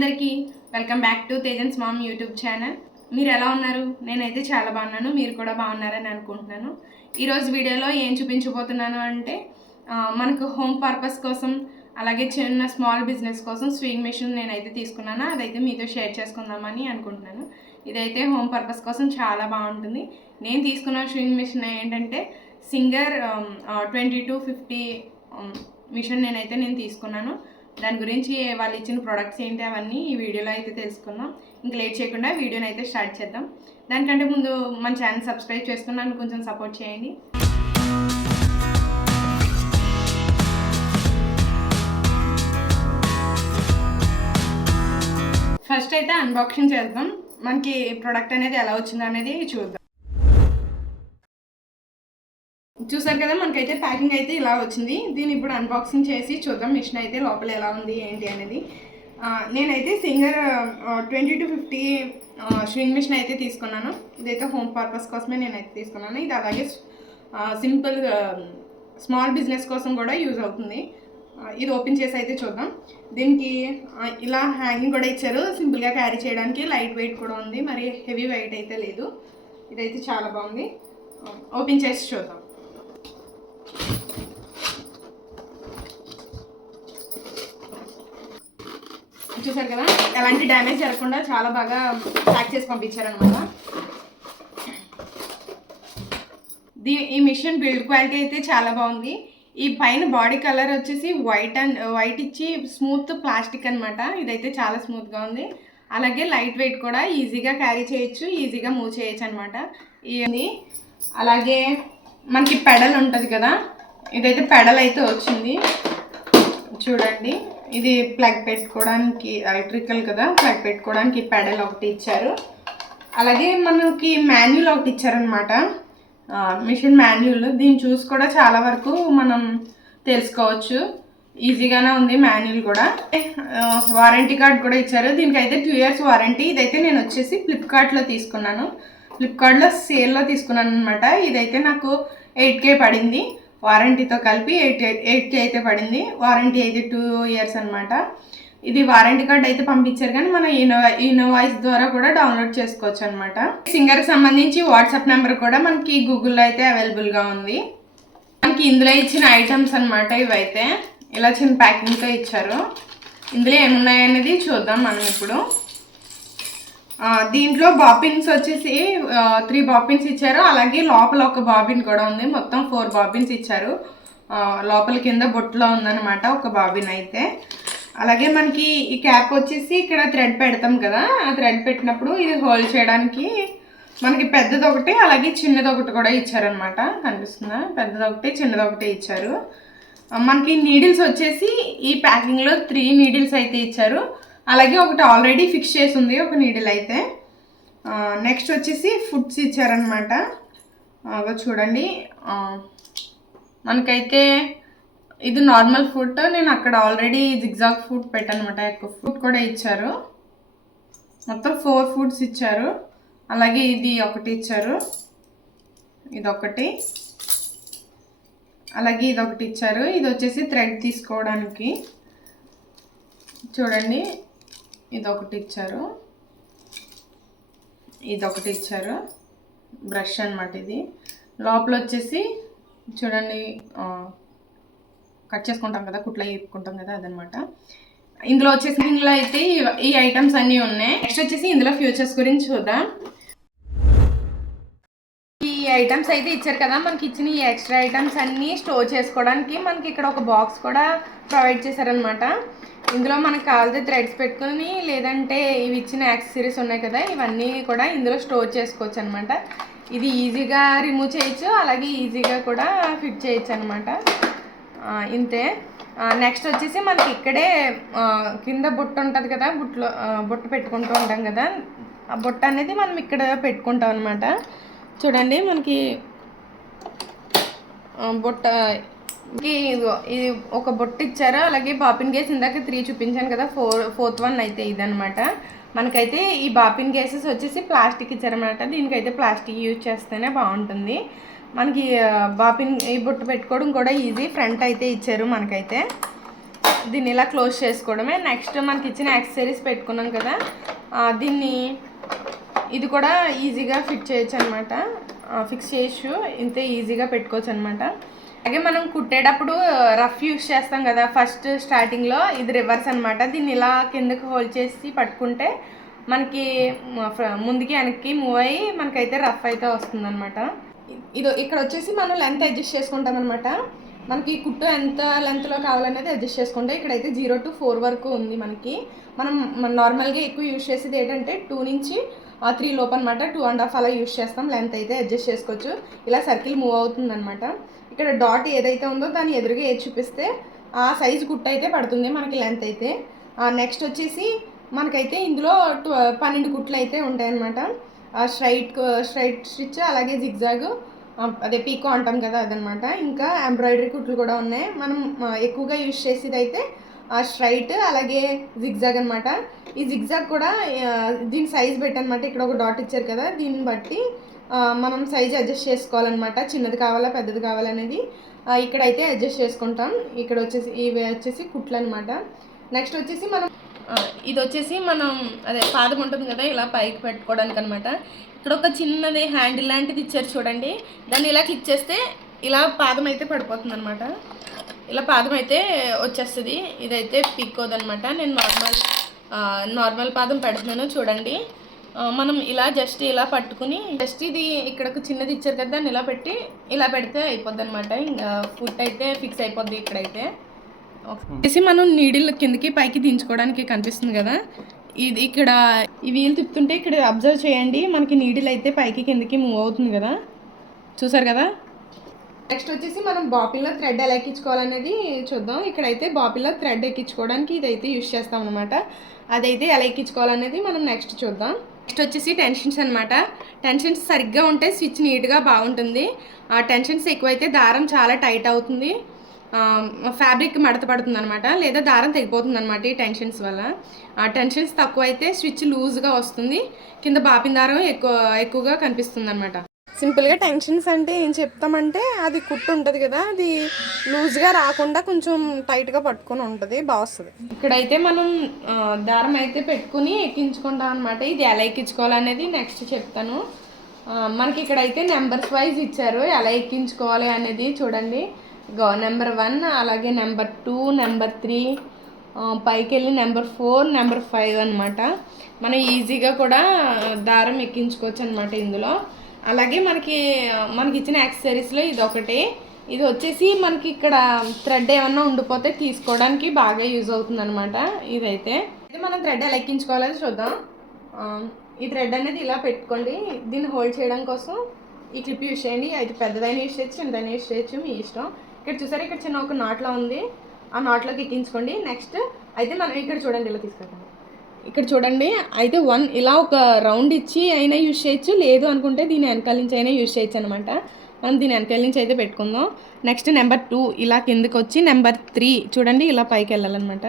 అందరికీ welcome back to Tejan's mom YouTube channel. మీరు ఎలా ఉన్నారు? నేనైతే చాలా బాగున్నాను. మీరు కూడా బాగున్నారని అనుకుంటున్నాను. ఈరోజు వీడియోలో ఏం చూపించబోతున్నాను అంటే మనకు హోమ్ పర్పస్ కోసం అలాగే చిన్న స్మాల్ బిజినెస్ కోసం స్వింగ్ మెషిన్ నేనైతే తీసుకున్నాను. అదైతే మీతో షేర్ చేసుకుందామని అనుకుంటున్నాను. ఇదైతే హోమ్ పర్పస్ కోసం చాలా బాగుంటుంది. నేను తీసుకున్న స్వింగ్ మెషిన్ ఏంటంటే సింగర్ 2250 మిషన్ నేను తీసుకున్నాను. దాని గురించి వాళ్ళు ఇచ్చిన ప్రొడక్ట్స్ ఏంటి అవన్నీ ఈ వీడియోలో అయితే తెలుసుకుందాం. ఇంకా లేట్ చేయకుండా వీడియోని అయితే స్టార్ట్ చేద్దాం. దానికంటే ముందు మన ఛానల్ సబ్స్క్రైబ్ చేసుకున్నాను, కొంచెం సపోర్ట్ చేయండి. ఫస్ట్ అయితే అన్బాక్సింగ్ చేద్దాం. మనకి ప్రొడక్ట్ అనేది ఎలా వచ్చింది అనేది చూద్దాం. చూసారు కదా, మనకైతే ప్యాకింగ్ అయితే ఇలా వచ్చింది. దీన్ని ఇప్పుడు అన్బాక్సింగ్ చేసి చూద్దాం మిషన్ అయితే లోపల ఎలా ఉంది ఏంటి అనేది. నేనైతే సింగర్ 2250 స్వింగ్ మిషన్ అయితే తీసుకున్నాను. ఇదైతే హోమ్ పర్పస్ కోసమే నేనైతే తీసుకున్నాను. ఇది అలాగే సింపుల్ స్మాల్ బిజినెస్ కోసం కూడా యూజ్ అవుతుంది. ఇది ఓపెన్ చేసి అయితే చూద్దాం. దీనికి ఇలా హ్యాంగింగ్ కూడా ఇచ్చారు, సింపుల్గా క్యారీ చేయడానికి. లైట్ వెయిట్ కూడా ఉంది, మరి హెవీ వెయిట్ అయితే లేదు. ఇదైతే చాలా బాగుంది. ఓపెన్ చేసి చూద్దాం. చూసారు కదా, ఎలాంటి డ్యామేజ్ జరగకుండా చాలా బాగా ప్యాక్ చేసి పంపించారనమాట. ఈ మిషన్ బిల్డ్ క్వాలిటీ అయితే చాలా బాగుంది. ఈ పైన బాడీ కలర్ వచ్చేసి వైట్ ఇచ్చి స్మూత్ ప్లాస్టిక్ అనమాట. ఇదైతే చాలా స్మూత్గా ఉంది. అలాగే లైట్ వెయిట్ కూడా, ఈజీగా క్యారీ చేయొచ్చు, ఈజీగా మూవ్ చేయొచ్చు అనమాట. ఇది అలాగే మనకి పెడల్ ఉంటుంది కదా, ఇదైతే పెడల్ అయితే వచ్చింది. చూడండి, ఇది ప్లగ్ పెట్టుకోవడానికి, ఎలక్ట్రికల్ కదా, ప్లగ్ పెట్టుకోవడానికి పెడల్ ఒకటి ఇచ్చారు. అలాగే మనకి మాన్యువల్ ఒకటి ఇచ్చారనమాట, మిషన్ మాన్యువల్. దీన్ని చూసి కూడా చాలా వరకు మనం తెలుసుకోవచ్చు. ఈజీగానే ఉంది మాన్యువల్ కూడా. వారంటీ కార్డ్ కూడా ఇచ్చారు. దీనికైతే 2 years వారంటీ. ఇదైతే నేను వచ్చేసి ఫ్లిప్కార్ట్లో తీసుకున్నాను. ఫ్లిప్కార్ట్లో సేల్లో తీసుకున్నాను అనమాట. ఇదైతే నాకు 8K పడింది. వారంటీతో కలిపి 8K అయితే పడింది. వారంటీ అయితే 2 years అనమాట. ఇది వారంటీ కార్డ్ అయితే పంపించారు, కానీ మనం ఇన్వాయిస్ ద్వారా కూడా డౌన్లోడ్ చేసుకోవచ్చు అనమాట. సింగర్కి సంబంధించి వాట్సాప్ నెంబర్ కూడా మనకి గూగుల్లో అయితే అవైలబుల్గా ఉంది. మనకి ఇందులో ఇచ్చిన ఐటమ్స్ అనమాట. ఇవైతే ఇలా చిన్న ప్యాకింగ్తో ఇచ్చారు. ఇందులో ఏమున్నాయనేది చూద్దాం మనం ఇప్పుడు. దీంట్లో బాబిన్స్ వచ్చేసి 3 బాబిన్స్ ఇచ్చారు. అలాగే లోపల ఒక బాబిన్ కూడా ఉంది. మొత్తం 4 బాబిన్స్ ఇచ్చారు. లోపల కింద బొట్టులో ఉందన్నమాట ఒక బాబిన్ అయితే. అలాగే మనకి ఈ క్యాప్ వచ్చేసి ఇక్కడ థ్రెడ్ పెడతాం కదా, ఆ థ్రెడ్ పెట్టినప్పుడు ఇది హోల్డ్ చేయడానికి మనకి పెద్దది ఒకటి అలాగే చిన్నది ఒకటి కూడా ఇచ్చారనమాట. కనిపిస్తుందా? పెద్దది ఒకటి చిన్నది ఒకటి ఇచ్చారు. మనకి నీడిల్స్ వచ్చేసి ఈ ప్యాకింగ్లో 3 నీడిల్స్ అయితే ఇచ్చారు. అలాగే ఒకటి ఆల్రెడీ ఫిక్స్ చేసి ఉంది ఒక నీడిల్ అయితే. నెక్స్ట్ వచ్చేసి ఫుడ్స్ ఇచ్చారనమాట. చూడండి, మనకైతే ఇది నార్మల్ ఫుడ్. నేను అక్కడ ఆల్రెడీ జిగ్జాగ్ ఫుడ్ పెట్టాను అనమాట. ఎక్కువ ఫుడ్ కూడా ఇచ్చారు. మొత్తం 4 ఫుడ్స్ ఇచ్చారు. అలాగే ఇది ఒకటి ఇచ్చారు, ఇదొకటి, అలాగే ఇదొకటి ఇచ్చారు. ఇది వచ్చేసి థ్రెడ్ తీసుకోవడానికి. చూడండి, ఇదొకటి ఇచ్చారు, ఇదొకటి ఇచ్చారు. బ్రష్ అనమాట ఇది. లోపల వచ్చేసి చూడండి, కట్ చేసుకుంటాం కదా, కుట్లా ఇప్పుకుంటాం కదా, అదనమాట. ఇందులో వచ్చేసి ఇందులో అయితే ఈ ఐటమ్స్ అన్నీ ఉన్నాయి. నెక్స్ట్ వచ్చేసి ఇందులో ఫ్యూచర్స్ గురించి చూద్దాం. ఈ ఐటమ్స్ అయితే ఇచ్చారు కదా, మనకి ఇచ్చిన ఈ ఎక్స్ట్రా ఐటమ్స్ అన్నీ స్టోర్ చేసుకోవడానికి మనకి ఇక్కడ ఒక బాక్స్ కూడా ప్రొవైడ్ చేశారనమాట. ఇందులో మనకు కావాల్సిన థ్రెడ్స్ పెట్టుకొని, లేదంటే ఇవి ఇచ్చిన యాక్సెసరీస్ ఉన్నాయి కదా, ఇవన్నీ కూడా ఇందులో స్టోర్ చేసుకోవచ్చు అనమాట. ఇది ఈజీగా రిమూవ్ చేయొచ్చు, అలాగే ఈజీగా కూడా ఫిట్ చేయొచ్చు అనమాట. ఇంతే. నెక్స్ట్ వచ్చేసి మనకి ఇక్కడే కింద బొట్టు ఉంటుంది కదా, బొట్టు పెట్టుకుంటూ ఉంటాం కదా, ఆ బొట్టు అనేది మనం ఇక్కడ పెట్టుకుంటాం అనమాట. చూడండి, మనకి ఇది ఒక బొట్టు ఇచ్చారు. అలాగే బాపిన్ గేస్ ఇందాక 3 చూపించాను కదా, 4th one అయితే ఇదనమాట. మనకైతే ఈ బాపిన్ గేసెస్ వచ్చేసి ప్లాస్టిక్ ఇచ్చారనమాట. దీనికైతే ప్లాస్టిక్ యూజ్ చేస్తేనే బాగుంటుంది. మనకి బాపిన్ ఈ బొట్టు పెట్టుకోవడం కూడా ఈజీ. ఫ్రంట్ అయితే ఇచ్చారు మనకైతే. దీన్ని ఇలా క్లోజ్ చేసుకోవడమే. నెక్స్ట్ మనకి ఇచ్చిన యాక్సెసరీస్ పెట్టుకున్నాం కదా, దీన్ని ఇది కూడా ఈజీగా ఫిట్ చేయొచ్చు అనమాట. ఫిక్స్ చేయొచ్చు, ఇంతే ఈజీగా పెట్టుకోవచ్చు అనమాట. అలాగే మనం కుట్టేటప్పుడు రఫ్ యూస్ చేస్తాం కదా ఫస్ట్ స్టార్టింగ్లో, ఇది రివర్స్ అనమాట. దీన్ని ఇలా కిందకి హోల్డ్ చేసి పట్టుకుంటే మనకి ముందుకి వెనక్కి మూవ్ అయ్యి మనకైతే రఫ్ అయితే వస్తుంది అనమాట. ఇక్కడ వచ్చేసి మనం లెంత్ అడ్జస్ట్ చేసుకుంటాం అనమాట. మనకి కుట్టు ఎంత లెంత్లో కావాలనేది అడ్జస్ట్ చేసుకుంటే ఇక్కడైతే 0 to 4 వరకు ఉంది మనకి. మనం నార్మల్గా ఎక్కువ యూజ్ చేసేది ఏంటంటే 2 నుంచి 3 లోపు అనమాట. 2.5 అలా యూజ్ చేస్తాం. లెంత్ అయితే అడ్జస్ట్ చేసుకోవచ్చు. ఇలా సర్కిల్ మూవ్ అవుతుంది అనమాట. ఇక్కడ డాట్ ఏదైతే ఉందో దాన్ని ఎదురుగా ఏది చూపిస్తే ఆ సైజు కుట్టు అయితే పడుతుంది మనకి లెంత్ అయితే. నెక్స్ట్ వచ్చేసి మనకైతే ఇందులో 12 కుట్లు అయితే ఉంటాయన్నమాట. స్ట్రైట్ స్టిచ్, అలాగే జిగ్జాగ్, అదే పీకో అంటాం కదా అదనమాట. ఇంకా ఎంబ్రాయిడరీ కుట్లు కూడా ఉన్నాయి. మనం ఎక్కువగా యూజ్ చేసేది అయితే స్ట్రైట్ అలాగే జిగ్జాగ్ అనమాట. ఈ జిగ్జాగ్ కూడా దీని సైజ్ పెట్టనమాట. ఇక్కడ ఒక డాట్ ఇచ్చారు కదా, దీన్ని బట్టి మనం సైజ్ అడ్జస్ట్ చేసుకోవాలన్నమాట. చిన్నది కావాలా పెద్దది కావాలనేది ఇక్కడైతే అడ్జస్ట్ చేసుకుంటాం. ఇక్కడ వచ్చేసి ఇవి వచ్చేసి కుట్లు అనమాట. నెక్స్ట్ వచ్చేసి ఇది వచ్చేసి మనం అదే పాదం ఉంటుంది కదా ఇలా పైకి పెట్టుకోవడానికి అనమాట. ఇక్కడ ఒక చిన్నది హ్యాండిల్ లాంటిది ఇచ్చారు చూడండి, దాన్ని ఇలా క్లిక్ చేస్తే ఇలా పాదం అయితే పడిపోతుంది అనమాట. ఇలా పాదం అయితే వచ్చేస్తుంది. ఇదైతే పిక్కోదనమాట. నేను నార్మల్ పాదం పెడుతున్నాను చూడండి. మనం ఇలా జస్ట్ ఇలా పట్టుకుని జస్ట్ ఇది ఇక్కడ ఒక చిన్నది ఇచ్చారు కదా, దాన్ని ఇలా పెట్టి ఇలా పెడితే అయిపోద్ది అనమాట. ఇంకా ఫుట్ అయితే ఫిక్స్ అయిపోద్ది. ఇక్కడైతే వచ్చేసి మనం నీడిల్ కిందకి పైకి దించుకోవడానికి కనిపిస్తుంది కదా, ఇది ఇక్కడ ఈ వీల్ తిప్పుతుంటే ఇక్కడ అబ్జర్వ్ చేయండి, మనకి నీడిల్ అయితే పైకి కిందకి మూవ్ అవుతుంది కదా, చూసారు కదా. నెక్స్ట్ వచ్చేసి మనం బాపిల్లో థ్రెడ్ ఎలా ఎక్కించుకోవాలనేది చూద్దాం. ఇక్కడైతే బాపిల్లో థ్రెడ్ ఎక్కించుకోవడానికి ఇదైతే యూజ్ చేస్తాం అనమాట. అదైతే ఎలా ఎక్కించుకోవాలనేది మనం నెక్స్ట్ చూద్దాం. నెక్స్ట్ వచ్చేసి టెన్షన్స్ అనమాట. టెన్షన్స్ సరిగ్గా ఉంటే స్టిచ్ నీట్గా బాగుంటుంది. ఆ టెన్షన్స్ ఎక్కువైతే దారం చాలా టైట్ అవుతుంది, ఫ్యాబ్రిక్ మడత పడుతుంది అనమాట, లేదా దారం తెగిపోతుంది అనమాట ఈ టెన్షన్స్ వల్ల. ఆ టెన్షన్స్ తక్కువ అయితే స్టిచ్ లూజ్గా వస్తుంది, కింద బాపిన దారం ఎక్కువగా కనిపిస్తుంది అనమాట. సింపుల్గా టెన్షన్స్ అంటే ఏం చెప్తామంటే, అది కుట్టు ఉంటుంది కదా, అది లూజ్గా రాకుండా కొంచెం టైట్గా పట్టుకొని ఉంటుంది, బాగా వస్తుంది. ఇక్కడైతే మనం దారం అయితే పెట్టుకుని ఎక్కించుకుంటాం అనమాట. ఇది ఎలా ఎక్కించుకోవాలనేది నెక్స్ట్ చెప్తాను. మనకి ఇక్కడైతే నెంబర్స్ వైజ్ ఇచ్చారు ఎలా ఎక్కించుకోవాలి అనేది చూడండి. నెంబర్ 1, అలాగే నెంబర్ 2, నెంబర్ 3, పైకి వెళ్ళి నెంబర్ 4, నెంబర్ 5 అనమాట. మనం ఈజీగా కూడా దారం ఎక్కించుకోవచ్చు అనమాట ఇందులో. అలాగే మనకి ఇచ్చిన యాక్సెసరీస్లో ఇది ఒకటి. ఇది వచ్చేసి మనకి ఇక్కడ థ్రెడ్ ఏమన్నా ఉండిపోతే తీసుకోవడానికి బాగా యూజ్ అవుతుంది అనమాట. ఇదైతే మనం థ్రెడ్ ఎలా ఎక్కించుకోవాలని చూద్దాం. ఈ థ్రెడ్ అనేది ఇలా పెట్టుకోండి. దీన్ని హోల్డ్ చేయడం కోసం ఈ క్లిప్ యూజ్ చేయండి. అయితే పెద్దదైనా యూజ్ చేయొచ్చు, చిన్నదైనా యూజ్ చేయొచ్చు, మీ ఇష్టం. ఇక్కడ చూసారు, ఇక్కడ చిన్న ఒక నాట్లో ఉంది, ఆ నాట్లోకి ఎక్కించుకోండి. నెక్స్ట్ అయితే మనం ఇక్కడ చూడండి, ఇలా తీసుకెళ్తాం. ఇక్కడ చూడండి, అయితే ఇలా ఒక రౌండ్ ఇచ్చి అయినా యూజ్ చేయొచ్చు, లేదు అనుకుంటే దీని వెనకాల నుంచి అయినా యూజ్ చేయొచ్చు అనమాట. మనం దీని వెనకాల నుంచి అయితే పెట్టుకుందాం. నెక్స్ట్ నెంబర్ 2 ఇలా కిందకి వచ్చి, నెంబర్ 3 చూడండి ఇలా పైకి వెళ్ళాలన్నమాట.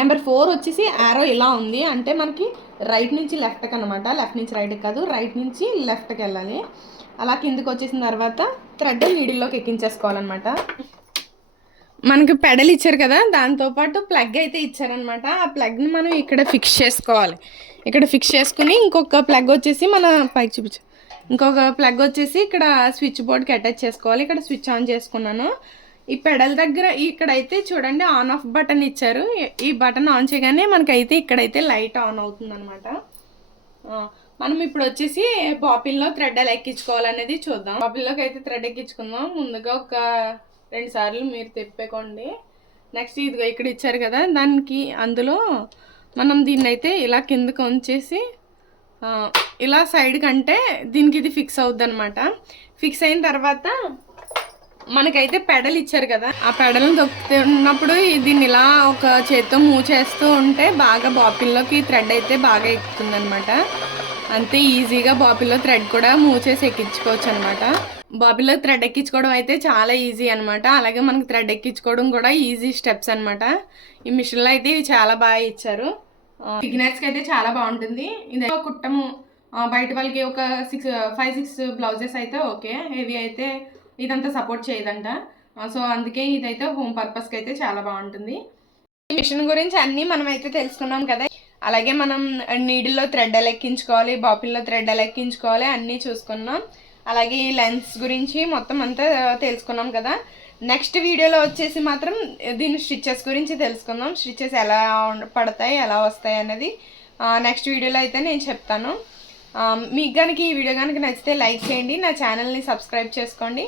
నెంబర్ 4 వచ్చేసి యారో ఇలా ఉంది, అంటే మనకి రైట్ నుంచి లెఫ్ట్కి అనమాట. లెఫ్ట్ నుంచి రైట్కి కాదు, రైట్ నుంచి లెఫ్ట్కి వెళ్ళాలి. అలా కిందకి వచ్చేసిన తర్వాత థ్రెడ్ నీడిల్లోకి ఎక్కించేసుకోవాలన్నమాట. మనకి పెడల్ ఇచ్చారు కదా, దాంతోపాటు ప్లగ్ అయితే ఇచ్చారనమాట. ఆ ప్లగ్ని మనం ఇక్కడ ఫిక్స్ చేసుకోవాలి. ఇక్కడ ఫిక్స్ చేసుకుని ఇంకొక ప్లగ్ వచ్చేసి మన పైకి చూపించు, ఇంకొక ప్లగ్ వచ్చేసి ఇక్కడ స్విచ్ బోర్డ్కి అటాచ్ చేసుకోవాలి. ఇక్కడ స్విచ్ ఆన్ చేసుకున్నాను. ఈ పెడల్ దగ్గర ఇక్కడైతే చూడండి ఆన్ ఆఫ్ బటన్ ఇచ్చారు. ఈ బటన్ ఆన్ చేయగానే మనకైతే ఇక్కడైతే లైట్ ఆన్ అవుతుంది అనమాట. మనం ఇప్పుడు వచ్చేసి బాపిల్లో థ్రెడ్ ఎలా ఎక్కించుకోవాలనేది చూద్దాం. బాపిల్లోకి అయితే థ్రెడ్ ఎక్కించుకుందాం. ముందుగా ఒక 2 సార్లు మీరు తిప్పేకోండి. నెక్స్ట్ ఇదిగో ఇక్కడ ఇచ్చారు కదా, దానికి అందులో మనం దీన్ని అయితే ఇలా కిందకు ఉంచేసి ఇలా సైడ్ కంటే దీనికి ఇది ఫిక్స్ అవుద్ది అనమాట. ఫిక్స్ అయిన తర్వాత మనకైతే పెడల్ ఇచ్చారు కదా, ఆ పెడల్ని దొక్కుతున్నప్పుడు దీన్ని ఇలా ఒక చేత్తో మూవ్ చేస్తూ ఉంటే బాగా బాపిల్లోకి థ్రెడ్ అయితే బాగా ఎక్కుతుంది అనమాట. అంతే ఈజీగా బాపిల్లో థ్రెడ్ కూడా మూవ్ చేసి ఎక్కించుకోవచ్చు అనమాట. బాపిల్లో థ్రెడ్ ఎక్కించుకోవడం అయితే చాలా ఈజీ అనమాట. అలాగే మనకి థ్రెడ్ ఎక్కించుకోవడం కూడా ఈజీ స్టెప్స్ అనమాట. ఈ మిషన్లో అయితే ఇవి చాలా బాగా ఇచ్చారు. బిగినర్స్కి అయితే చాలా బాగుంటుంది. ఇది కుట్టము బయట వాళ్ళకి ఒక 5-6 బ్లౌజెస్ అయితే ఓకే, హెవీ అయితే ఇదంతా సపోర్ట్ చేయదంట. సో అందుకే ఇదైతే హోమ్ పర్పస్కి అయితే చాలా బాగుంటుంది. ఈ మిషన్ గురించి అన్నీ మనం అయితే తెలుసుకున్నాం కదా. అలాగే మనం నీడిల్లో థ్రెడ్ ఎలా ఎక్కించుకోవాలి, బాపిల్లో థ్రెడ్ ఎలా ఎక్కించుకోవాలి అన్నీ చూసుకున్నాం. అలాగే ఈ లెన్స్ గురించి మొత్తం అంతా తెలుసుకున్నాం కదా. నెక్స్ట్ వీడియోలో వచ్చేసి మాత్రం దీని స్టిచ్చెస్ గురించి తెలుసుకుందాం. స్టిచ్చెస్ ఎలా పడతాయి, ఎలా వస్తాయి అన్నది నెక్స్ట్ వీడియోలో అయితే నేను చెప్తాను. మీకు కనుక ఈ వీడియో కనుక నచ్చితే లైక్ చేయండి, నా ఛానల్ని సబ్స్క్రైబ్ చేసుకోండి.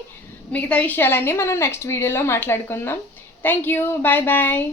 మిగతా విషయాలన్నీ మనం నెక్స్ట్ వీడియోలో మాట్లాడుకుందాం. Thank you, bye bye.